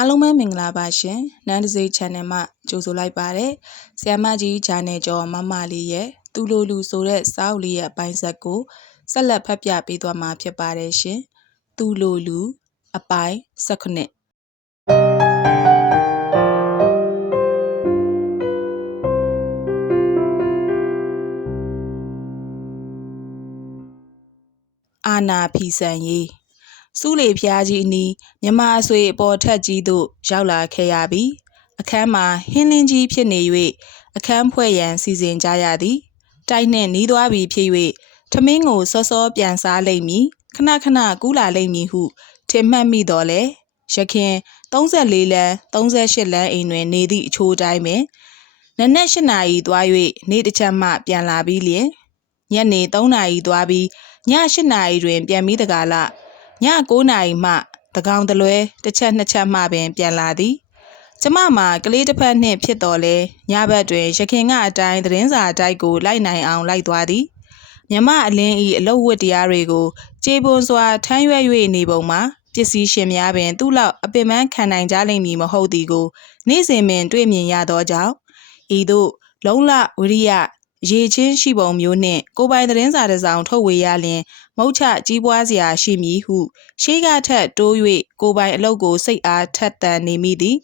အားလုံးပဲမင်္ဂလာပါရှင်နန်းတစေး channel မှာကြိုဆိုလိုက်ပါတယ်ဆ iam မကြီး channel ကျော်မမလေးရဲ့သူလိုလူဆိုတဲ့စာအုပ်လေးရဲ့အပိုင်းဆက်ကိုဆက်လက်ဖတ်ပြပေးသွားမှာဖြစ်ပါတယ်ရှင်သူလိုလူအပိုင်း16အာနာဖီဆန်ရေး စူးလေဖျားကြီးအနီးမြမအဆွေအပေါ်ထက်ကြီးသို့ရောက်လာခဲ့ရပြီးအခန်းမှာဟင်းလင်းကြီးဖြစ်နေ၍အခန်းဖွဲ့ရန်စီစဉ်ကြရသည် တိုက်နှင့်နီးသွားပြီဖြစ်၍ထမင်းကိုစောစောပြန်စားလိမ့်မည်ခဏခဏကူးလာလိမ့်မည်ဟုထင်မှတ်မိတော်လဲရခင်34လမ်း38လမ်းအိမ်တွင်နေသည့်အချိုးတိုင်းပင်နနက်၈နာရီသွား၍နေ့တစ်ချက်မှပြန်လာပြီးလျင်ညနေ3နာရီသွားပြီးည8နာရီတွင်ပြန်ပြီးတကားလ ည9နာရီမှတကောင်တလွဲတစ်ချက်နှစ်ချက်မှပင်ပြန်လာသည်ကျမမှာကလေးတစ်ဖက်နှင့်ဖြစ်တော်လဲညဘက်တွင်ရခင်ကအတိုင်းသတင်းစာတိုက်ကိုလိုက်နိုင်အောင်လိုက်သွားသည်မြမအလင်းဤအလုတ်ဝတ်တရားတွေကိုကြေပွန်စွာထမ်းရွက်၍နေပုံမှာပစ္စည်းရှင်များပင် သူ့လောက်အပင်ပန်းခံနိုင်ကြလိမ့်မည်မဟုတ်သည်ကို နေ့စဉ်ပင် တွေ့မြင်ရသောကြောင့်ဤသို့လုံလဝရိယ ရေချင်းရှိပုံမျိုးနှင့်ကိုပိုင်သတင်းစာတစ်စောင်ထုတ်ဝေရလျင်မုတ်ချကြီးပွားစရာရှိမည်ဟုရှေးကထက်တိုး၍ကိုပိုင်အလုပ်ကိုစိတ်အားထက်သန်နေမိသည်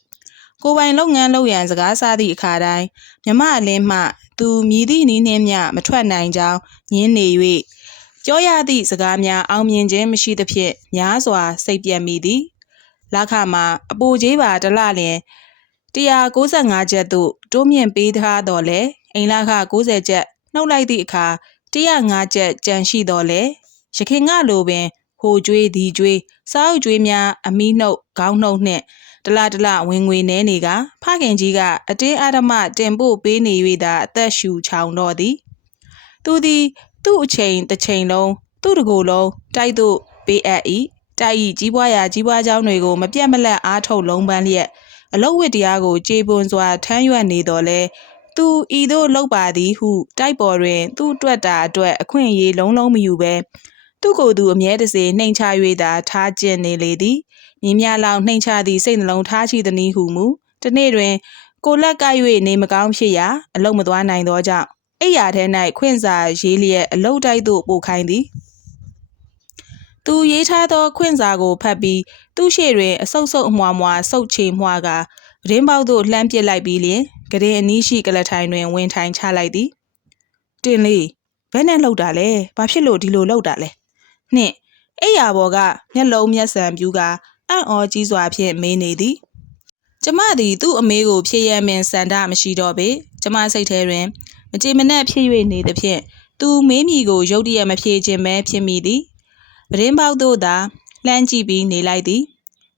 ကိုပိုင်လုပ်ငန်းလုပ်ရန်စကားစားသည့်အခါတိုင်းမြမအလင်းမှသူမြည်သည့်နည်းနှင်းမျှမထွက်နိုင်ကြောင်းညင်းနေ၍ပြောရသည့်စကားများအောင်မြင်ခြင်းမရှိသဖြင့်များစွာစိတ်ပြတ်မိသည်လခမှာအပူကြီးပါတလလျင်195ကျပ်သို့တိုးမြင့်ပေးထားတော်လဲ အိမ်လခ90ကျပ်နှုတ်လိုက်သည့်အခါ105ကျပ်ကြန့်ရှိတော်လဲရခင်ကလိုပင်ဟိုကျွေးဒီကျွေးစားအုပ်ကျွေးများအမီးနှုတ်ခေါင်းနှုတ်နှင့်တလတလဝင်ငွေနဲနေကဖခင်ကြီးကအတင်းအဓမ္မတင်ပို့ပေးနေ၍သာအသက်ရှူချောင်တော့သည်သူသည်သူ့အချိန်တစ်ချိန်လုံးသူ့တကူလုံးတိုက်သို့ပေးအပ်၏တိုက်ဤကြီးပွားရာကြီးပွားကြောင်းတွေကိုမပြတ်မလတ်အားထုတ်လုံးပန်းလျက်အလုတ်ဝစ်တရားကိုကြေပွန်စွာထမ်းရွက်နေတော်လဲ သူဤသို့လောက်ပါသည်ဟုတိုက်ပေါ်တွင် သူ့အတွက်တာအတွက်အခွင့်အရေးလုံးလုံးမယူဘဲသူ့ကိုယ်သူအမြဲတစေနှိမ်ချ၍သာထားကျင့်နေလေသည်မြင်းများလောက်နှိမ်ချသည့်စိတ်နှလုံးထားရှိသည်နည်းဟုမူတနေ့တွင် ကိုလက်က၍နေမကောင်းဖြစ်ရာအလုံးမသွားနိုင်သောကြောင့်အိယာထဲ၌ခွင့်စာရေးလျက်အလုတ်တိုက်သို့ပို့ခိုင်းသည်သူရေးထားသောခွင့်စာကိုဖတ်ပြီးသူ့ရှေ့တွင်အဆုပ်ဆုပ်အမွှားမွှားဆုပ်ချေမွှားကဂရင်းပေါက်သို့လှမ်းပစ်လိုက်ပြီးလျင် ဂရင်အနီးရှိကလထိုင်တွင်ဝင်ထိုင်ချလိုက်သည်တင်လေးဘယ်နဲ့လှုပ်တာလဲဘာဖြစ်လို့ဒီလိုလှုပ်တာလဲနှင့်အိယာဘော်ကမျက်လုံးမျက်စံပြူကအံ့ဩကြီးစွာဖြင့်မေးနေသည်ကျမသည်သူ့အမေကိုဖြည့်ရမင်စန္ဒမရှိတော့ပေကျမစိတ်ထဲတွင်မကြေမနက်ဖြစ်၍နေသဖြင့်သူမေးမိကိုရုတ်တရက်မဖြေခြင်းပဲဖြစ်မိသည်ပရင်းပေါက်တို့သာလှမ်းကြည့်ပြီးနေလိုက်သည်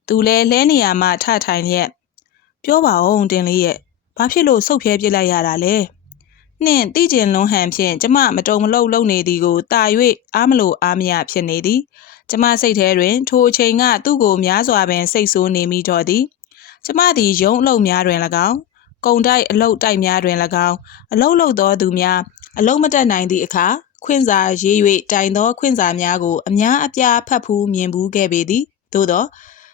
သူလည်းလဲနေရမှထထိုင်လျက်ပြောပါဦးတင်လေးရဲ့ ဘာဖြစ်လို့ဆုတ်ဖြဲပြစ်လိုက်ရတာလဲနှင့်တိကျင်လွန်ဟန်ဖြင့်ကျမမတုံမလုံလုံနေသည်ကိုတာ၍အားမလို့အားမရဖြစ်နေသည်ကျမစိတ်ထဲတွင် ထိုအချိန်ကသူ့ကိုများစွာပင်စိတ်ဆိုးနေမိတော့သည်ကျမသည်ယုံအလုပ်များတွင်၎င်းကုံတိုက်အလုတ်တိုက်များတွင်၎င်းအလုတ်လုတ်သောသူများအလုံးမတက်နိုင်သည့်အခါခွင့်စာရေး၍တိုင်သောခွင့်စာများကိုအများအပြားဖတ်ဖူးမြင်ဘူးခဲ့ပေသည်သို့သော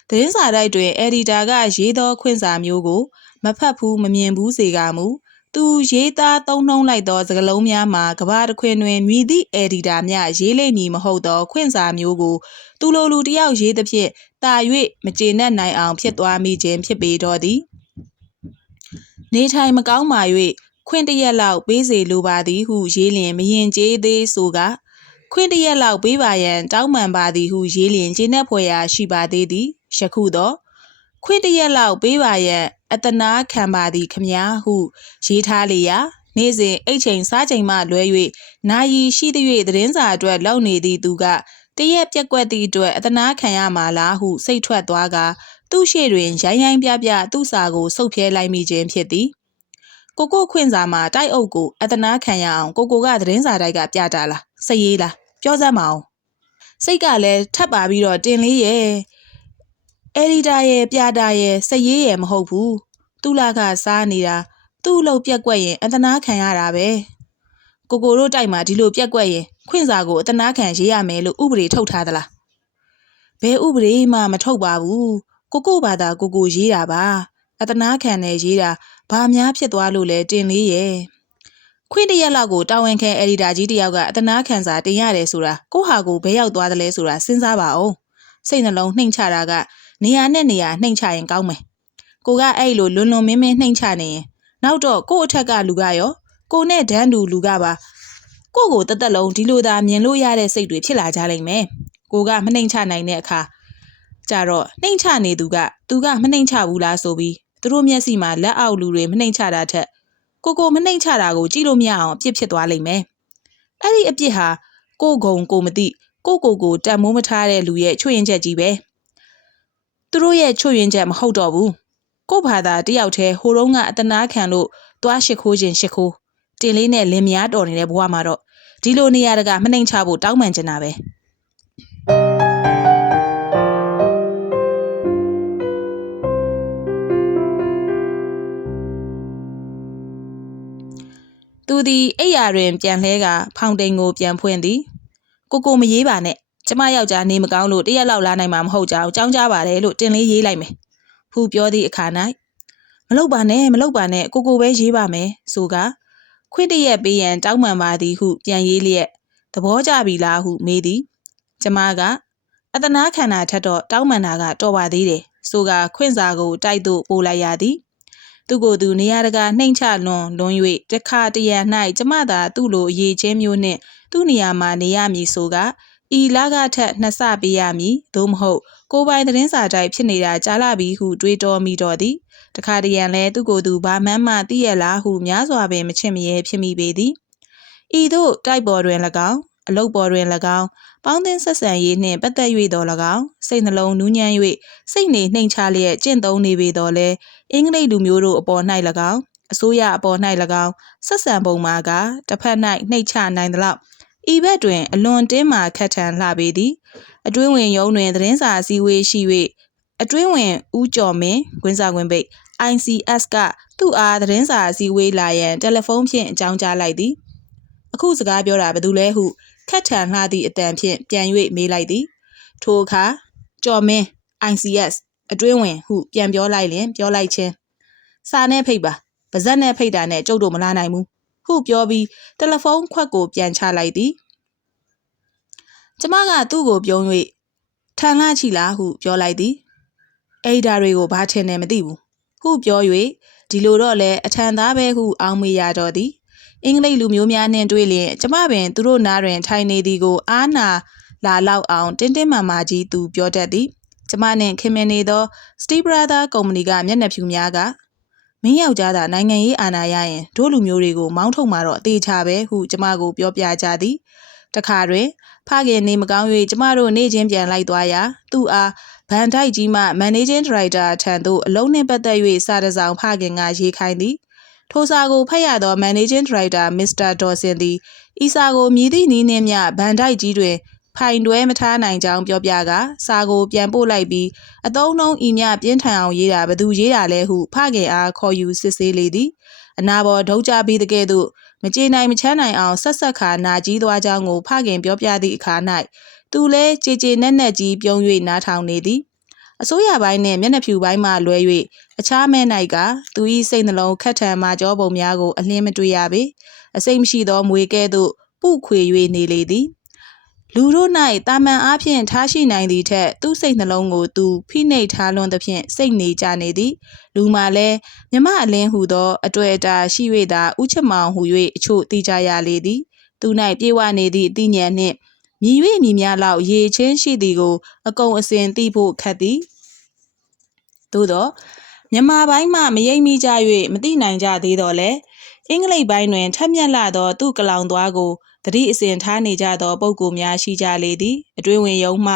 သတင်းစာတိုက်တွင်အက်ဒီတာကရေးသောခွင့်စာမျိုးကို မဖတ်ဘူးမမြင်ဘူးစေကမူသူရေးသားသုံးနှုံးလိုက်သောစကားလုံးများမှာကဘာတခွင်တွင်မြည်သည့်အယ်ဒီတာများရေးလိမ့်မည်မဟုတ်သောခွင့်စာမျိုးကိုသူလိုလူတယောက်ရေးသဖြင့်တာ၍မကျေနပ်နိုင်အောင်ဖြစ်သွားမိခြင်းဖြစ်ပေတော့သည်နေထိုင်မကောင်းပါ၍ခွင့်တရက်လောက်ပေးစေလိုပါသည်ဟုရေးလျင်မရင်ကျေးသေးဆိုကခွင့်တရက်လောက်ပေးပါရန်တောင်းပန်ပါသည်ဟုရေးလျင်ကျေနပ်ဖွယ်ရာရှိပါသေးသည်ယခုတော့ခွင့်တရက်လောက်ပေးပါရန် အတနာခံပါသည်ခမညာဟုရေးထားလေရာနေ့စဉ်အိတ်ချိန်စားချိန်မှလွဲ၍နာယီရှိသည့်သတင်းစာအတွက်လောက်နေသည့်သူကတရက်ပြက်ကွက်သည့်အတွက်အတနာခံရမှာလားဟုစိတ်ထွက်သွားကသူ့ရှေ့တွင်ရိုင်းရိုင်းပြပြသူ့စာကိုဆုပ်ဖြဲလိုက်မိခြင်းဖြစ်သည်ကိုကိုခွင့်စာမှာတိုက်အုပ်ကိုအတနာခံရအောင်ကိုကိုကသတင်းစာတိုက်ကပြတာလားစရေးလားပြောစမ်းမအောင်စိတ်ကလည်းထပ်ပါပြီးတော့တင်လေးရဲ့ အဒီတာရဲ့ပြတာရဲ့စရေးရဲ့မဟုတ်ဘူးသူ့လာကစားနေတာသူ့အလုပ်ပြက်ကွက်ရင်အတနာခံရတာပဲကိုကိုတို့တိုက်မှာဒီလိုပြက်ကွက်ရင်ခွင့်စာကိုအတနာခံရေးရမယ်လို့ဥပဒေထုတ်ထားသလားဘယ်ဥပဒေမှမထုတ်ပါဘူးကိုကိုဘာသာကိုကိုရေးတာပါအတနာခံနဲ့ရေးတာဘာများဖြစ်သွားလို့လဲတင်လေးရဲ့ခွင့်တရက်လောက်ကိုတာဝန်ခံအက်ဒီတာကြီးတယောက်ကအတနာခံစာတင်ရတယ်ဆိုတာကိုဟာကိုဘဲရောက်သွားတယ်လဲဆိုတာစဉ်းစားပါအောင်စိတ်နှလုံးနှိမ်ချတာက နေရာနဲ့နေရာနှိမ်ချရင်ကောင်းမယ်ကိုကအဲ့လိုလွန်လွန်မင်းမင်းနှိမ်ချနေရင်နောက်တော့ကို့အထက်ကလူကရောကိုနဲ့ဒန်းတူလူကပါကိုကိုတသက်လုံးဒီလိုသာမြင်လို့ရတဲ့စိတ်တွေဖြစ်လာကြလိမ့်မယ်ကိုကမနှိမ်ချနိုင်တဲ့အခါကြတော့နှိမ်ချနေသူကသူကမနှိမ်ချဘူးလားဆိုပြီးသူတို့မျက်စိမှာလက်အောက်လူတွေမနှိမ်ချတာထက်ကိုကိုမနှိမ်ချတာကိုကြည့်လို့မရအောင်အပြစ်ဖြစ်သွားလိမ့်မယ်အဲ့ဒီအပြစ်ဟာကိုဂုံကိုမသိကိုကိုကိုတတ်မိုးမထားတဲ့လူရဲ့ချွတ်ရင်ချက်ကြီးပဲ သူတို့ရဲ့ချွတ်ရင်ချက်မဟုတ်တော့ဘူးကို့ဘာသာတယောက်တည်းဟိုတုန်းကအတနာခံလို့သွားရှိခိုးခြင်းရှိခိုးတင်လေးနဲ့လင်မယားတော်နေတဲ့ဘဝမှာတော့ဒီလိုနေရာတကမနှိမ်ချဖို့တောင်းပန်ချင်တာပဲသူသည်အိယာတွင်ပြန်လှဲကဖောင်တိန်ကိုပြန်ဖွင့်သည်ကိုကိုမရေးပါနဲ့ ကျမယောက်ျားနေမကောင်းလို့တရက်လောက်လာနိုင်မှာမဟုတ်ကြောင်းကြောင်းကြပါတယ်လို့တင်လေးရေးလိုက်မယ်ဟူပြောသည့်အခါ၌မလုပ်ပါနဲ့မလုပ်ပါနဲ့ကိုကိုပဲရေးပါမယ်ဆိုကခွင့်တရက်ပေးရန်တောင်းပန်ပါသည်ဟုပြန်ရေးလျက်သဘောကျပြီလားဟုမေးသည်ကျမကအတနာခန္ဓာထက်တော့တောင်းပန်တာကတော်ပါသေးတယ်ဆိုကခွင့်စာကိုတိုက်သို့ပို့လိုက်ရသည်သူကိုယ်သူနေရာတကာနှိမ့်ချလွန်လွန်၍တခါတရံ၌ကျမသာသူ့လိုအရေးချင်းမျိုးနှင့်သူ့နေရာမှာနေရမည်ဆိုက ဤလာကထက်နှစ်ဆပေးရမည်သို့မဟုတ်ကိုပိုင်သတင်းစာတိုက်ဖြစ်နေတာကြားလာပြီဟုတွေးတောမိတော့သည်တခါတရံလဲသူကိုယ်သူဘာမှန်းမှသိရလားဟုများစွာပင်မချင့်မရဲဖြစ်မိပေသည်ဤသို့တိုက်ပေါ်တွင်၎င်းအလုတ်ပေါ်တွင်၎င်းပေါင်းသင်းဆက်ဆံရေးနှင့်ပတ်သက်၍တော်၎င်းစိတ်နှလုံးနူးညံ့၍စိတ်နေနှိမ်ချလျက်ကျင့်သုံးနေပေတော်လဲအင်္ဂလိပ်လူမျိုးတို့အပေါ်၌၎င်းအစိုးရအပေါ်၌၎င်းဆက်ဆံပုံမှာကတစ်ဖက်၌နှိမ်ချနိုင်သလောက် ဤဘက်တွင် အလွန်တင်းမာခက်ထန်လှပေသည်အတွင်းဝင်ရုံးတွင်သတင်းစာအစည်းအဝေးရှိ၍အတွင်းဝင်ဦးကျော်မင်းကွင်းစာခွင်ပိတ် ICS ကသူ့အားသတင်းစာအစည်းအဝေးလာရန်တယ်လီဖုန်းဖြင့်အကြောင်းကြားလိုက်သည်အခုစကားပြောတာဘယ်သူလဲဟုခက်ထန်လှသည့်အတန်ဖြင့်ပြန်၍မေးလိုက်သည်ထိုအခါကျော်မင်း ICS အတွင်းဝင်ဟုပြန်ပြောလိုက်လင်ပြောလိုက်ချင်းစာနဲ့ဖိတ်ပါပါဇက်နဲ့ဖိတ်တာနဲ့ကျုပ်တို့မလာနိုင်ဘူး ဟုပြောပြီးတယ်လီဖုန်းခွက်ကိုပြန်ချလိုက်သည်ကျမကသူ့ကိုပြုံး၍ထန်လှချီလားဟုပြောလိုက်သည်အဲ့ဒါတွေကိုဘာထင်တယ်မသိဘူးဟုပြော၍ဒီလိုတော့လဲအထံသားပဲဟုအောင်းမေးရတော့သည်အင်္ဂလိပ်လူမျိုးများနှင့်တွေ့လျင်ကျမပင်သူတို့နားတွင်ထိုင်နေသည်ကိုအားနာလာလောက်အောင်တင်းတင်းမာမာကြီးသူပြောတတ်သည်ကျမနှင့်ခင်မင်နေသော Steve Brother ကုမ္ပဏီကမျက်နှာဖြူများက မင်းယောက်ျားသာနိုင်ငံရေးအာဏာရရင်တို့လူမျိုးတွေကိုမောင်းထုတ်မှာတော့အသေးချပဲဟုကျမကိုပြောပြကြသည်တခါတွင်ဖခင်နေမကောင်း၍ကျမတို့နေချင်းပြန်လိုက်သွားရာသူ့အားဗန်တိုက်ကြီးမှ Managing Director ထံသို့အလုံးနှင့်ပတ်သက်၍စာတစောင်ဖခင်ကရေးခိုင်းသည်ထိုစာကိုဖတ်ရသော Managing Director Mr. Dawson သည်ဤစာကိုမြည်သည့်နည်းနှင့်မျှဗန်တိုက်ကြီးတွင် ဖိုင်တွဲမထားနိုင်ကြောင်းပြောပြကစာကိုပြန်ပို့လိုက်ပြီးအတုံးလုံးဤမြပြင်းထန်အောင်ရေးတာဘသူရေးတာလဲဟုဖခင်အားခေါ်ယူစစ်ဆေးလေသည်အနာပေါ်ဒုတ်ကြပြီးတကဲ့သို့မကြေနိုင်မချမ်းနိုင်အောင်ဆက်ဆက်ခါနာကြီးသွားကြောင်းကိုဖခင်ပြောပြသည့်အခါ၌သူလဲကြည်ကြည်နက်နက်ကြီးပြုံး၍နားထောင်နေသည်အစိုးရပိုင်းနှင့်မျက်နှာဖြူပိုင်းမှလွဲ၍အခြားမဲ၌ကသူ၏စိတ်နှလုံးခက်ထန်မှကြောပုံများကိုအလင်းမတွေ့ရပေအစိမ့်မရှိသောမွေကဲ့သို့ပုခွေ၍နေလေသည် လူတို့၌တာမန်အားဖြင့်ထားရှိနိုင်သည့်ထက်သူ့စိတ်နှလုံးကိုသူဖိနှိပ်ထားလွန်သဖြင့်စိတ်နေကြနေသည်လူမှလည်းမြမအလင်းဟူသောအတွေ့အတာရှိ၍သာဥချမောင်ဟူ၍အချို့သိကြရလေသည်သူ၌ပြေဝနေသည့်အသိဉာဏ်နှင့်မြည်၍မြည်များလောက်ရေချင်းရှိသည်ကို အကုန်အစင်သိဖို့ခက်သည်သို့သောမြန်မာပိုင်းမှမရိပ်မိကြ၍မသိနိုင်ကြသေးတော့လေအင်္ဂလိပ်ပိုင်းတွင်ထက်မြက်လာသောသူ့ကလောင်သွားကို တတိအစဉ်ထားနေကြသောပုဂ္ဂိုလ်များရှိကြလေသည်အတွင်းဝင်ယုံမှ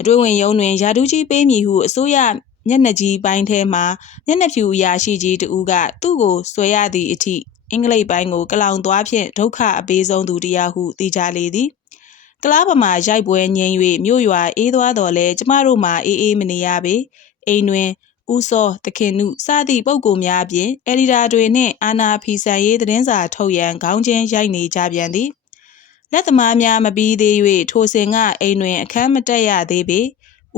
အတွင်းဝင်ယုံတွင်ယာဒူးကြီးပေးမည်ဟုအစိုးရမျက်နှာကြီးပိုင်းထဲမှမျက်နှာဖြူအရာရှိကြီးတဦးကသူ့ကိုဆွဲရသည့်အထိအင်္ဂလိပ်ပိုင်းကိုကလောင်သွားဖြင့်ဒုက္ခအပေးဆုံးသူတရားဟုသိကြလေသည်ကလားပမာရိုက်ပွဲငိမ့်၍မြို့ရွာအေးသွားတော်လဲကျမတို့မှာအေးအေးမနေရပေအိမ်တွင်ဦးစောတခင်နုစသည့်ပုဂ္ဂိုလ်များအပြင်အယ်ဒီတာတွေနှင့်အာနာဖီဆန်ရေးသတင်းစာထုတ်ရန်ခေါင်းချင်းရိုက်နေကြပြန်သည် လက်သမားများမပြီးသေး၍ထိုစဉ်ကအိမ်တွင်အခမ်းမတက်ရသေးပေ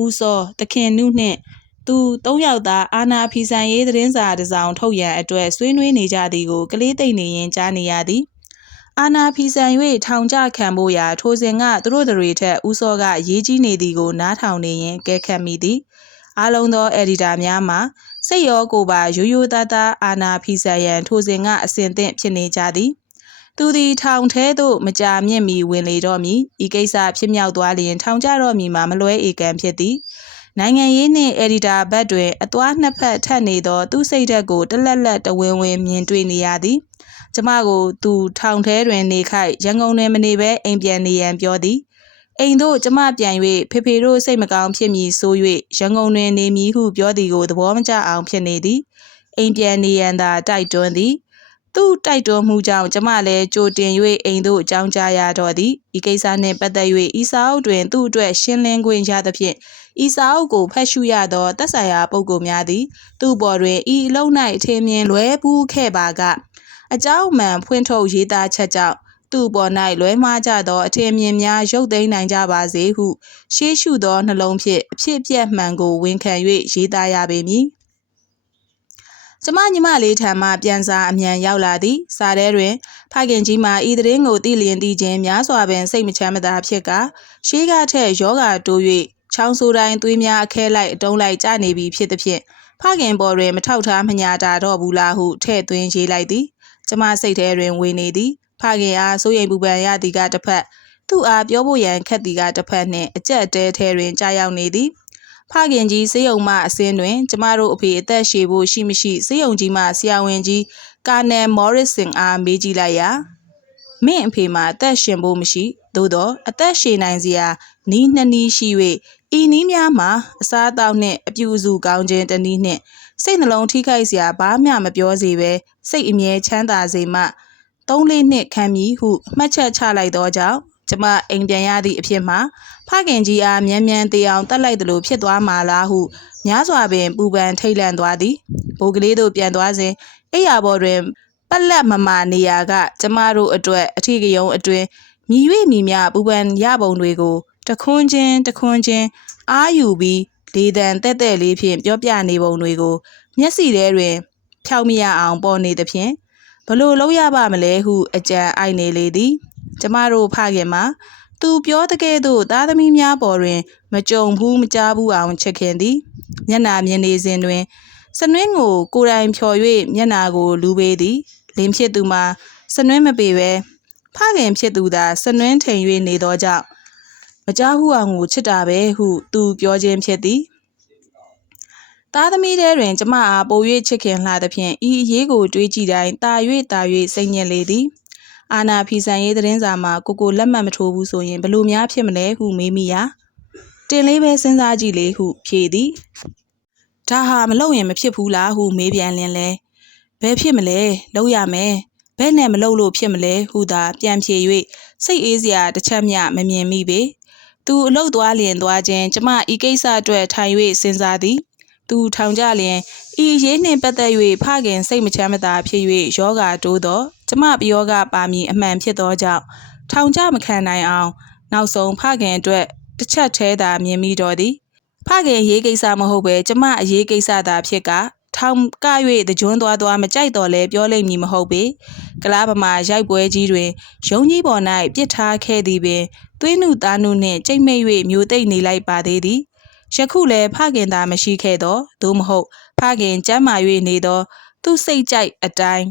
ဦးစောတခင်နုနှင့်သူ၃ယောက်သာအာနာဖီဆန်ရေးသတင်းစာတစ်စောင်ထုတ်ရန်အတွက်ဆွေးနွေးနေကြသည်ကိုကလေးသိမ့်နေရင်ကြားနေရသည်အာနာဖီဆန်၍ထောင်ကျခံဖို့ရာထိုစဉ်ကသူတို့တွေထက်ဦးစောကရေးကြီးနေသည်ကိုနားထောင်နေရင်ကဲခတ်မိသည်အားလုံးသောအက်ဒီတာများမှာစိတ်ရောကိုယ်ပါရိုးရိုးသားသားအာနာဖီဆန်ရန်ထိုစဉ်ကအစဉ်သင့်ဖြစ်နေကြသည် သူသည်ထောင်ထဲသို့မကြာမြင့်မီဝင်လေတော့မည်ဤကိစ္စဖြစ်မြောက်သွားလျင်ထောင်ကျတော့မည်မှာမလွဲဧကန်ဖြစ်သည်နိုင်ငံရေးနှင့်အက်ဒီတာဘက်တွင်အသွားနှစ်ဖက်ထက်နေသောသူ့စိတ်ဓာတ်ကိုတလက်လက်တဝင်းဝင်းမြင်တွေ့နေရသည်ကျမကိုသူထောင်ထဲတွင်နေခိုက်ရန်ကုန်တွင်မနေဘဲအိမ်ပြန်နေရန်ပြောသည်အိမ်သို့ကျမပြန်၍ဖေဖေတို့စိတ်မကောင်းဖြစ်မည်ဆို၍ရန်ကုန်တွင်နေမည်ဟုပြောသည်ကိုသဘောမကျအောင်ဖြစ်နေသည်အိမ်ပြန်နေရန်သာတိုက်တွန်းသည် သူ့တိုက်တွန်းမှုကြောင့်ကျမလည်းကြိုတင်၍အိမ်သို့အကြောင်းကြားရတော့သည်ဤကိစ္စနှင့်ပတ်သက်၍ဤစာအုပ်တွင်သူ့အတွက်ရှင်းလင်းခွင့်ရသဖြင့်ဤစာအုပ်ကိုဖတ်ရှုရသောသက်ဆိုင်ရာပုဂ္ဂိုလ်များသည်သူ့ပေါ်တွင်ဤအလုံး၌အထင်မြင်လွဲပူးခဲ့ပါကအကြောင်းမှန်ဖွင့်ထုတ်ရေးသားချက်ကြောင့်သူ့ပေါ်၌လွဲမှားကြသောအထင်မြင်များရုပ်သိမ်းနိုင်ကြပါစေဟုရှေးရှုသောနှလုံးဖြင့်အဖြစ်ပြက်မှန်ကိုဝန်ခံ၍ရေးသားရပေမည် ကျမညီမလေးထံမှပြန်စာအမြန်ရောက်လာသည်စာထဲတွင်ဖခင်ကြီးမှာဤသတင်းကိုသိလျင်သိခြင်းများစွာပင်စိတ်မချမ်းမသာဖြစ်ကရှေးကထက်ယောဂါတိုး၍ချောင်းဆိုးတိုင်းသွေးများအခဲလိုက်အတုံးလိုက်ကျနေပြီဖြစ်သည်ဖြင့်ဖခင်ပေါ်တွင်မထောက်ထားမညာတာတော့ဘူးလားဟုထဲ့သွင်းရေးလိုက်သည်ကျမစိတ်ထဲတွင်ဝေနေသည်ဖခင်အားစိုးရိမ်ပူပန်ရသည်ကတစ်ဖက်သူ့အားပြောဖို့ရန်ခက်သည်ကတစ်ဖက်နှင့်အကြက်တဲထဲတွင်ကြာရောက်နေသည် ဖခင်ကြီးစေယုံမှအစင်းတွင်ကျမတို့အဖေအသက်ရှည်ဖို့ရှိမရှိစေယုံကြီးမှဆရာဝန်ကြီးကာနယ်မော်ရစ်ဆင်အားမေးကြည့်လိုက်ရာမင်းအဖေမှာအသက်ရှင်ဖို့မရှိသို့တော့အသက်ရှည်နိုင်စရာနီးနှစ်နီးရှိ၍ဤနီးများမှာအစားအသောက်နှင့်အပြူအစုကောင်းခြင်းတနည်းနှင့်စိတ်နှလုံးထိခိုက်စရာဘာမှမပြောစေဘဲစိတ်အမြဲချမ်းသာစေမှသုံးလေးနှစ်ခံမည်ဟုမှတ်ချက်ချလိုက်သောကြောင့်ကျမအိမ်ပြန်ရသည့်အဖြစ်မှာ ဖခင်ကြီးအားမြန်မြန်တေအောင်တတ်လိုက်သလိုဖြစ်သွားမှာလားဟုများစွာပင်ပူပန်ထိတ်လန့်သွားသည်ဘိုးကလေးတို့ပြန်သွားစဉ်အိယာဘော်တွင်ပလက်မမာနေရာက ကျမတို့အတွက်အထီးကယုံအတွင်မြည်၍မြည်မြပူပန်ရပုံတွေကိုတခွန်းချင်းတခွန်းချင်းအာယူပြီးလေတံတဲ့တဲ့လေးဖြင့်ပြောပြနေပုံတွေကို မျက်စိထဲတွင်ဖြောက်မရအောင်ပေါ်နေသဖြင့်ဘလို့လုံးရပါမလဲဟုအကြံအိုက်နေလေသည် ကျမတို့ဖခင်မှာ သူပြောတကယ်သို့သားသမီးများပေါ်တွင် မကြုံဘူးမကြားဘူးအောင်ချစ်ခင်သည်မျက်နာမြင်နေစဉ်တွင် စနွင်းကိုကိုယ်တိုင်ဖြော်၍မျက်နာကိုလူပေးသည်လင်းဖြစ်သူမှာစနွင်းမပေပဲဖခင်ဖြစ်သူသာစနွင်းထိန်၍နေသောကြောင့်မကြားဟုအောင်ကိုချစ်တာပဲဟုသူပြောခြင်းဖြစ်သည်သားသမီးတဲတွင် ကျမအားပို၍ချစ်ခင်လှသဖြင့်ဤအရေးကိုတွေးကြည့်တိုင်းတာ၍တာ၍စိတ်ညစ်လေသည် အာနာဖီဆန်ရေးသတင်းစာမှာကိုကိုလက်မှတ်မထိုးဘူးဆိုရင်ဘလို့များဖြစ်မလဲဟုမေးမိရာတင်လေးပဲစဉ်းစားကြည့်လေဟုဖြေသည်ဒါဟာမလုပ်ရင်မဖြစ်ဘူးလားဟုမေးပြန်လင်းလဲဘယ်ဖြစ်မလဲလုပ်ရမယ်ဘယ်နဲ့မလုပ်လို့ဖြစ်မလဲဟုသာပြန်ဖြေ၍စိတ်အေးစရာတစ်ချက်မျှမမြင်မိပေသူအလုတ်သွားလျင်သွားခြင်းကျမဤကိစ္စအတွက်ထိုင်၍စဉ်းစားသည် သူထောင်ကြလျင်ဤရေးနှင့်ပတ်သက်၍ဖခင်စိတ်မချမ်းမသာဖြစ်၍ယောဂတိုးသောကျမပယောဂပါမည်အမှန်ဖြစ်သောကြောင့်ထောင်ကြမခံနိုင်အောင် နောက်ဆုံးဖခင်အတွက်တစ်ချက်သေးသာမြင်မိတော်သည်ဖခင်ရေးကိစ္စမဟုတ်ပဲကျမအရေးကိစ္စသာဖြစ်ကထောင်က၍တကြွန်းသွားသွားမကြိုက်တော်လဲပြောလိမ့်မည်မဟုတ်ပေကလားပမာရိုက်ပွဲကြီးတွင်ရုံးကြီးပေါ်၌ပြစ်ထားခဲ့သည်ပင်သွေးနုသားနုနှင့်ကြိတ်မိတ်၍မျိုးသိမ့်နေလိုက်ပါသေးသည် ယခုလည်းဖခင်သာမရှိခဲ့သောသို့မဟုတ် ဖခင်ကျမ်းမာ၍နေသော သူစိတ်ကြိုက်အတိုင်း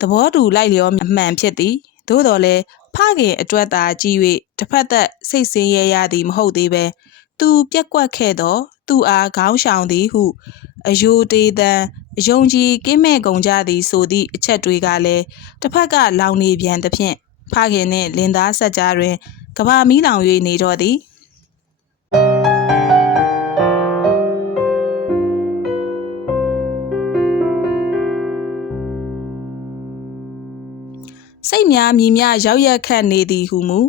သဘောတူလိုက်လျောအမှန်ဖြစ်သည်သို့တော်လည်းဖခင်အတွက်သာကြည့်၍တစ်ဖက်သက်စိတ်ဆင်းရဲရသည်မဟုတ်သေးပဲသူပြက်ကွက်ခဲ့သော သူအားခေါင်းရှောင်သည်ဟုအယိုတေးတန်အယုံကြည်ကင်းမဲ့ကုန်ကြသည်ဆိုသည့်အချက်တွေကလည်းတစ်ဖက်ကလောင်နေပြန်သဖြင့်ဖခင်နှင့်လင်သားဆက်ကြားတွင်ကဘာမီးလောင်၍နေတော့သည် စိတ်များမြည်များရောက်ရက်ခတ်နေသည်ဟုမူ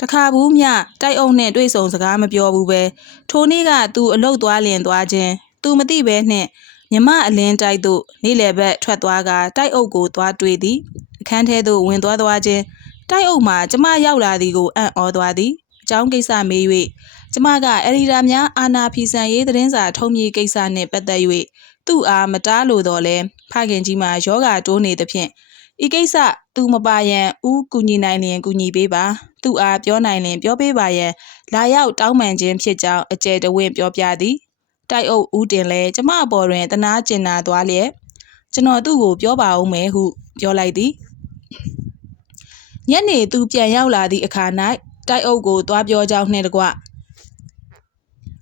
တခါဘူးမြတိုက်အုပ်နှင့်တွေ့ဆုံစကားမပြောဘူးပဲထိုနေ့ကသူအလုတ်သွားလျင်သွားခြင်းသူမသိပဲနှင့်မြမအလင်းတိုက်သို့နေ့လယ်ဘက်ထွက်သွားကတိုက်အုပ်ကိုသွားတွေ့သည်အခန်းထဲသို့ဝင်သွားသွားခြင်းတိုက်အုပ်မှာကျမရောက်လာသည်ကိုအံ့ဩသွားသည်အကြောင်းကိစ္စမေး၍ကျမကအရီဒါများအာနာဖီဆန်ရေးသတင်းစာထုံးမြေကိစ္စနှင့်ပတ်သက်၍သူ့အားမတားလို့တော့လဲဖခင်ကြီးမှာယောဂတိုးနေသဖြင့် ဤကိစ္စသူမပါရန်ဦးကူညီနိုင်လျင်ကူညီပေးပါသူ့အားပြောနိုင်လျင်ပြောပေးပါရန်လာရောက်တောင်းပန်ခြင်းဖြစ်ကြောင်းအကျယ်တဝင့်ပြောပြသည်တိုက်အုပ်ဦးတင်လဲကျမအပေါ်တွင်တနာကျင်နာသွားလျက်ကျွန်တော်သူ့ကိုပြောပါဦးမယ်ဟုပြောလိုက်သည်ညနေသူပြန်ရောက်လာသည့်အခါ၌တိုက်အုပ်ကိုသွားပြောကြောင်းနှင့်တကွ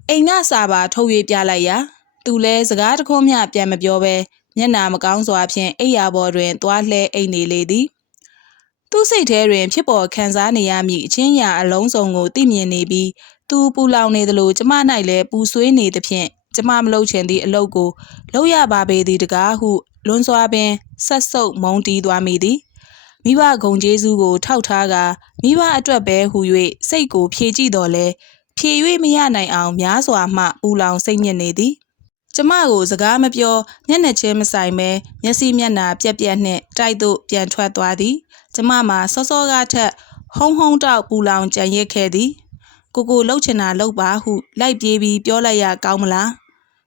အိမ်ကစာပါထုတ်၍ပြလိုက်ရာသူလဲစကားတခွန်းမျှပြန်မပြောဘဲ မျက်နာမကောင်းစွာဖြင့်အိယာပေါ်တွင်သွားလှဲအိမ်နေလေသည်သူ့စိတ်ထဲတွင်ဖြစ်ပေါ်ခံစားနေရမည့်အချင်းရာအလုံးစုံကိုသိမြင်နေပြီးသူပူလောင်နေသလိုကျမ၌လည်းပူဆွေးနေသဖြင့်ကျမမလုပ်ချင်သည့်အလုပ်ကိုလုပ်ရပါပေသည်တကားဟုလွန်စွာပင်ဆက်ဆုပ်မုန်းတီးသွားမိသည်မိဘဂုံကျေးဇူးကိုထောက်ထားကမိဘအတွက်ပဲဟူ၍စိတ်ကိုဖြေကြည့်တော်လဲဖြေ၍မရနိုင်အောင်များစွာမှပူလောင်စိတ်ညစ်နေသည် ကျမကိုစကားမပြောမျက်နှာချင်းမဆိုင်ပဲမျက်စိမျက်နှာပြက်ပြက်နှင့်တိုက်သို့ပြန်ထွက်သွားသည် ကျမမှာစောစောကားထက်ဟုံးဟုံးတောက်ပူလောင်ကြံရစ်ခဲ့သည်ကိုကိုလှုပ်ချင်တာလှုပ်ပါဟုလိုက်ပြေးပြီးပြောလိုက်ရကောင်းမလား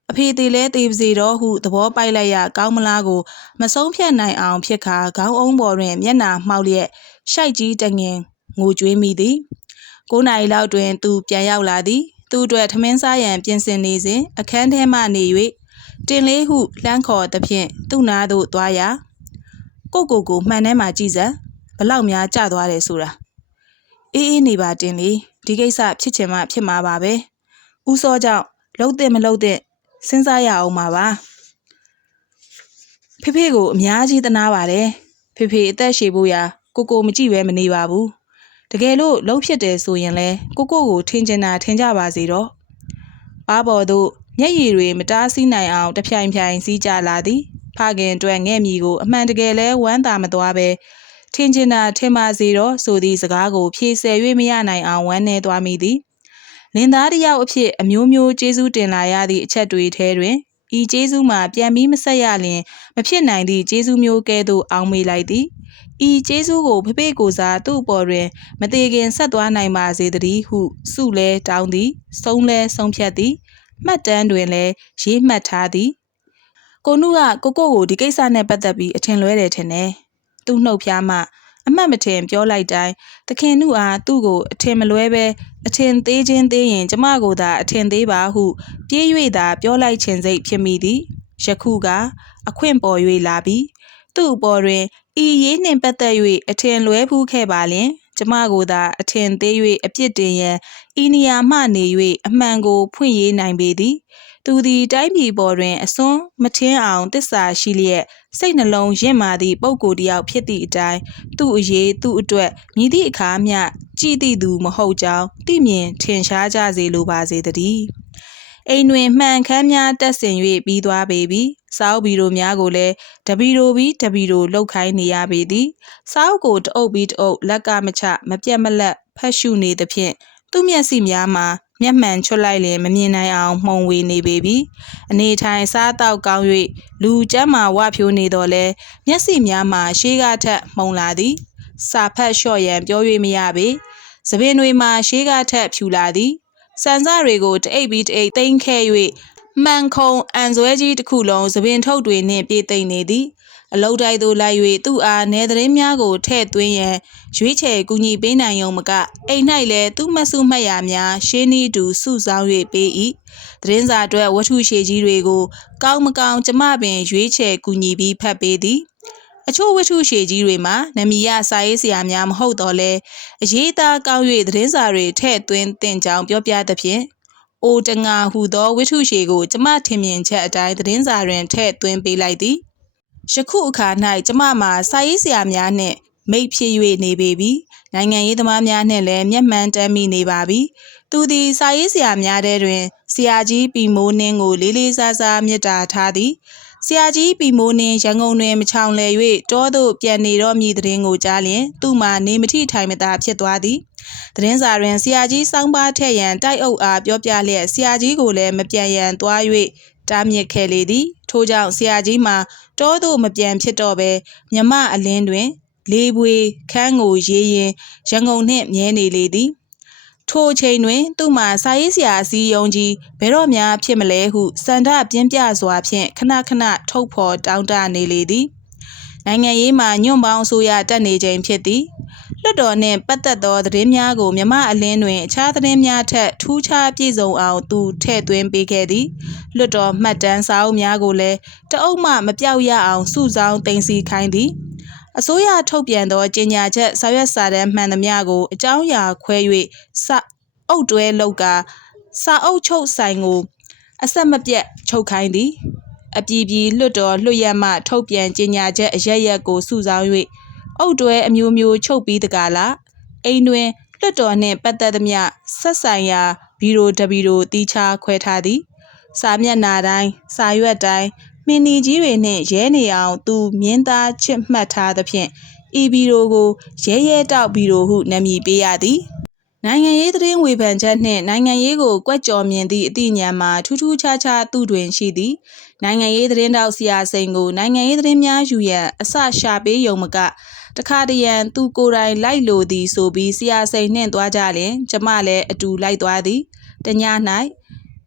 အဖေသေးလဲသေးပါစေတော့ဟုသဘောပိုက်လိုက်ရကောင်းမလားကို မဆုံးဖြတ်နိုင်အောင်ဖြစ်ခါခေါင်းအုံးပေါ်တွင်မျက်နာမှောက်လျက်ရှိုက်ကြီးတငင်ငိုကြွေးမိသည်၉နာရီလောက်တွင်သူပြန်ရောက်လာသည် သူ့အတွက်ထမင်းစားရန်ပြင်ဆင်နေစဉ်အခန်းထဲမှနေ၍တင်လေးဟုလှမ်းခေါ်သဖြင့်သူ့နားသို့သွားရာကိုကိုကိုမှန်ထဲမှာကြည်စမ်းဘလောက်များကြသွားတယ်ဆိုတာအေးအေးနေပါတင်လေးဒီကိစ္စဖြစ်ချင်မှဖြစ်မှာပါပဲဥစောကြောင့်လှုပ်တဲ့မလှုပ်တဲ့စဉ်းစားရအောင်ပါပါဖေဖေကိုအများကြီးသနာပါတယ်ဖေဖေအသက်ရှည်ဖို့ရာကိုကိုမကြည့်ပဲမနေပါဘူး တကယ်လို့လုံးဖြစ်တယ်ဆိုရင်လဲကိုကိုကိုထင်ကျင်တာထင်ကြပါစေတော့ပါပေါ်သို့မျက်ရည်တွေမတားဆီးနိုင်အောင်တဖြိုင်ဖြိုင်စီးကြလာသည်ဖခင်အတွက်ငဲ့မြီကိုအမှန်တကယ်လဲဝမ်းသာမသွားပဲထင်ကျင်တာထင်ပါစေတော့ဆိုသည့်စကားကိုဖြေဆယ်၍မရနိုင်အောင်ဝမ်းနည်းသွားမိသည်လင်သားတယောက်အဖြစ်အမျိုးမျိုးကျေးဇူးတင်လာရသည့်အချက်တွေထဲတွင်ဤကျေးဇူးမှာပြန်ပြီးမဆက်ရလျင်မဖြစ်နိုင်သည့်ကျေးဇူးမျိုးကဲ့သို့အောင်းမေးလိုက်သည် ဤကျေးဇူးကိုဖဖေကိုစားသူ့အပေါ်တွင်မသေးခင်ဆက်သွားနိုင်ပါစေတည်းဟုစုလဲတောင်းသည်ဆုံးလဲဆုံးဖြတ်သည်မှတ်တမ်းတွင်လည်းရေးမှတ်ထားသည်ကိုနုကကိုကိုကိုဒီကိစ္စနဲ့ပတ်သက်ပြီးအထင်လွဲတယ်ထင်တယ်သူ့နှုတ်ဖျားမှအမှတ်မထင်ပြောလိုက်တိုင်းသခင်နုအားသူ့ကိုအထင်မလွဲပဲအထင်သေးချင်းသေးရင်ကျမကိုသာအထင်သေးပါဟု ပြေး၍သာပြောလိုက်ခြင်းစိတ်ဖြစ်မိသည်ယခုကအခွင့်ပေါ်၍လာပြီး သူ့အပေါ်တွင်ဤရေးနှင့်ပတ်သက်၍အထင်လွဲဖူးခဲ့ပါလျင်ကျမကိုသာအထင်သေး၍အပြစ်တင်ရန်ဤနေရာမှနေ၍အမှန်ကိုဖွင့်ရေးနိုင်ပေသည်သူသည်တိုင်းပြည်ပေါ်တွင်အစွန်းမထင်းအောင်တစ္ဆာရှိလျက်စိတ်နှလုံးရင့်မာသည့်ပုဂ္ဂိုလ်တယောက်ဖြစ်သည့်အတိုင်းသူ့အရေးသူ့အတွက်မြည်သည့်အခါမျှကြည်သည့်သူမဟုတ်ကြောင်းသိမြင်ထင်ရှားကြစေလိုပါစေတည်း အိမ်တွင်မှန်ခမ်းများတက်ဆင်၍ပြီးသွားပေပြီစောက်ဘီရိုများကိုလည်းတပီရိုပြီးတပီရိုလှုပ်ခိုင်းနေရပေသည်စောက်ကိုတအုပ်ပြီးတအုပ်လက်ကမချမပြတ်မလက်ဖတ်ရှုနေသဖြင့်သူ့မျက်စိများမှာမျက်မှန်ချွတ်လိုက်လျင်မမြင်နိုင်အောင်မှုံဝေနေပေပြီအနေထိုင်စားတော့ကောင်း၍လူကျမ်းမာဝဖြိုးနေတော့လဲမျက်စိများမှာရှေးကားထက်မှုံလာသည်စာဖတ်လျှော့ရန်ပြော၍မရပေသပင်တွေမှာရှေးကားထက်ဖြူလာသည် စံစတွေကိုတအိပ်ပြီးတအိပ်သိမ်းခဲ၍မှန်ခုံအန်ဆွဲကြီးတစ်ခုလုံးသပင်ထုတ်တွေနှင့်ပြေးသိမ့်နေသည်အလုတ်တိုက်သို့လိုက်၍သူ့အားနယ်သတင်းများကိုထဲ့သွင်းရန်ရွေးချယ်ကူညီပေးနိုင်ုံမကအိမ်၌လည်းသူ့မဆုမှတ်ရများရှင်းနီးတူစုဆောင်း၍ပေး၏သတင်းစာအတွက်ဝတ္ထုရှည်ကြီးတွေကိုကောင်းမကောင်းကျမပင်ရွေးချယ်ကူညီပြီးဖတ်ပေးသည် အချို့ဝတ္ထုရှည်ကြီးတွေမှာနမီရစာရေးဆရာများမဟုတ်တော့လဲအရေးသားကောင်း၍သတင်းစာတွေထဲ့သွင်းတင်ကြောင်းပြောပြသဖြင့်အိုတငါဟူသောဝိထုရှည်ကိုကျမထင်မြင်ချက်အတိုင်းသတင်းစာတွင်ထည့်သွင်းပေးလိုက်သည်ယခုအခါ၌ကျမမှာစာရေးဆရာများနှင့်မိတ်ဖြစ်၍နေပေပြီနိုင်ငံရေးသမားများနှင့်လည်းမျက်မှန်တမ်းမိနေပါပြီသူသည်စာရေးဆရာများထဲတွင်ဆရာကြီးပီမိုးနှင်းကိုလေးလေးစားစားမြတ်တာထားသည် ဆရာကြီးပီမိုးနှင်းရန်ကုန်တွင်မချောင်လဲ၍တောသို့ပြန်နေတော့မည်သတင်းကိုကြားလျင်သူ့မှာနေမထိထိုင်မသာဖြစ်သွားသည်သတင်းစာတွင်ဆရာကြီးစောင်းပါထက်ရန်တိုက်အုပ်အားပြောပြလျက်ဆရာကြီးကိုလည်းမပြန်ရန်သွား၍တားမြစ်ခဲ့လေသည်ထို့ကြောင့်ဆရာကြီးမှာတောသို့မပြန်ဖြစ်တော့ဘဲမြမအလင်းတွင် လေးပွေခန်းကိုရေးရင်ရန်ကုန်နှင့်မြဲနေလေသည် ထိုအချိန်တွင် သူ့မှာစာရေးဆရာအစည်းအရုံးကြီးဘယ်တော့များဖြစ်မလဲဟုစန္ဒပြင်းပြစွာဖြင့်ခဏခဏထုတ်ဖော်တောင်းတနေလေသည်နိုင်ငံရေးမှာညွန့်ပေါင်းအစိုးရတက်နေချိန်ဖြစ်သည်လွတ်တော်နှင့်ပတ်သက်သောသတင်းများကိုမြမအလင်းတွင်အခြားသတင်းများထက်ထူးခြားပြည့်စုံအောင်သူထည့်သွင်းပေးခဲ့သည်လွတ်တော်မှတ်တမ်းစာအုပ်များကိုလည်းတအုပ်မှမပြောက်ရအောင်စုဆောင်းတင်စီခိုင်းသည် အစိုးရထုတ်ပြန်သောကြေညာချက်စာရွက်စာတမ်းမှန်သမျှကိုအကြောင်းအရာခွဲ၍စာအုပ်တွဲလောက်ကစာအုပ်ချုပ်ဆိုင်ကို အဆက်မပြတ်ချုပ်ခိုင်းသည်အပြည်ပြည်လွတ်တော်လွှတ်ရက်မှထုတ်ပြန်ကြေညာချက်အရက်ရက်ကိုစုဆောင်း၍အုပ်တွဲအမျိုးမျိုးချုပ်ပြီးတကလားအိမ်တွင်လွတ်တော်နှင့်ပတ်သက်သမျှဆက်ဆိုင်ရာဘီရိုတဘီရိုတီးခြားခွဲထားသည်စာမျက်နှာတိုင်းစာရွက်တိုင်း မင်းနီကြီးတွေနှင့်ရဲနေအောင်သူမြင်းသားချစ်မှတ်ထားသဖြင့်ဤဘီရိုကိုရဲရဲတောက်ဘီရိုဟုနာမည်ပေးရသည်နိုင်ငံရေးသတင်းဝေဖန်ချက်နှင့်နိုင်ငံရေးကိုကွက်ကြော်မြင်သည့်အသိဉာဏ်မှာထူးထူးခြားခြားသူတွင်ရှိသည်နိုင်ငံရေးသတင်းတောက်ဆရာစိန်ကိုနိုင်ငံရေးသတင်းများယူရန်အစရှာပေးယုံမကတခါတရံသူကိုယ်တိုင်လိုက်လိုသည်ဆိုပြီးဆရာစိန်နှင့်သွားကြလျင် ကျမလည်းအတူလိုက်သွားသည်တည၌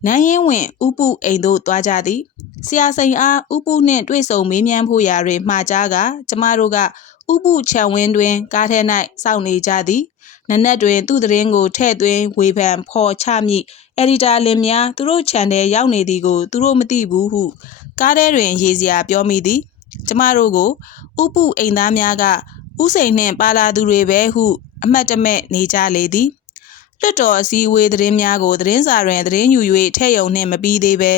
နန်းရင်ဝင်ဥပုအိမ်သို့သွားကြသည်ဆရာစိန်အားဥပုနှင့်တွေ့ဆုံမေးမြန်းဖို့ရာတွင်မှာကြားကကျမတို့ကဥပုခြံဝင်းတွင် ကားထဲ၌စောင့်နေကြသည်နနက်တွင်သူ့သတင်းကိုထဲ့သွင်းဝေဖန်ဖော်ချမည့်အက်ဒီတာလင်များသူတို့ခြံထဲရောက်နေသည်ကိုသူတို့မသိဘူးဟုကားထဲတွင်ရေးစရာပြောမိသည်ကျမတို့ကိုဥပုအိမ်သားများကဥစိန်နှင့်ပါလာသူတွေပဲဟု အမှတ်တမဲ့နေကြလေသည် လွတ်တော်အစည်းအဝေးသတင်းများကိုသတင်းစာတွင်သတင်းယူ၍ထဲ့ယုံနှင့်မပြီးသေးပဲ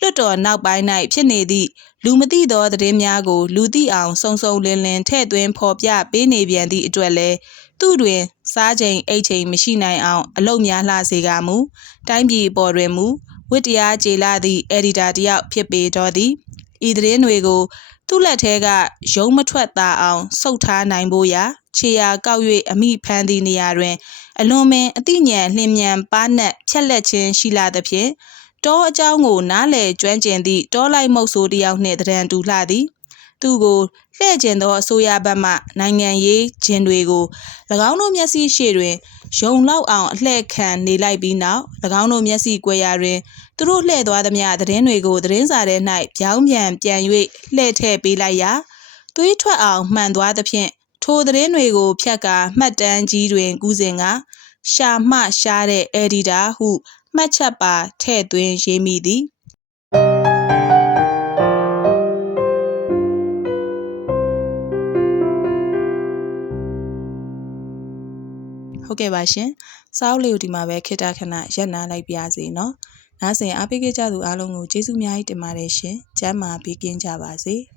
လွတ်တော်နောက်ပိုင်း၌ဖြစ်နေသည့်လူမသိသောသတင်းများကို လူသိအောင်စုံစုံလင်လင်ထဲ့သွင်းဖော်ပြပေးနေပြန်သည့်အတွက်လည်းသူ့တွင်စားချိန်အိတ်ချိန်မရှိနိုင်အောင်အလုတ်များလှစေကမူတိုင်းပြည်ပေါ်တွင်မူဝိတရားကြေလာသည့်အက်ဒီတာတယောက်ဖြစ်ပေတော်သည်ဤသတင်းတွေကို သူ့လက်ထဲကရုံးမထွက်သာအောင်စုပ်ထားနိုင်ဖို့ရာခြေရာကောက်၍အမိဖမ်းသည့်နေရာတွင် အလွန်ပင်အသိဉာဏ်လျင်မြန်ပါနက်ဖြက်လက်ခြင်းရှိလာသဖြင့်တောအကြောင်းကိုနားလည်ကျွမ်းကျင်သည့်တောလိုက်မုတ်ဆိုးတယောက်နှင့်တရံတူလှသည်သူကိုလှဲ့ကျင်သောအစိုးရဘက်မှနိုင်ငံရေးဂျင်တွေကို၎င်းတို့မျက်စိရှေ့တွင်ယုံလောက်အောင်အလှဲ့ခံနေလိုက်ပြီးနောက်၎င်းတို့မျက်စိကွယ်ရာတွင်သူတို့လှဲ့သွားသမျှသတင်းတွေကိုသတင်းစာထဲ၌ပြောင်းပြန်ပြန်၍လှဲ့ထည့်ပေးလိုက်ရာသွေးထွက်အောင်မှန်သွားသဖြင့် ထိုသတင်းတွေကိုဖြတ်ကာမှတ်တမ်းကြီးတွင် ကူးစဉ်ကရှာမှရှားတဲ့အက်ဒီတာဟုမှတ်ချက်ပါထည့်သွင်းရေးမိသည်ဟုတ်ကဲ့ပါရှင်။စာအုပ်လေးကိုဒီမှာပဲခေတ္တခဏရပ်နားလိုက်ပါစေနော်။နားဆင်အားပေးကြသူအားလုံးကိုကျေးဇူးအများကြီးတင်ပါတယ်ရှင်။ကျမ်းမာပေးကင်းကြပါစေ။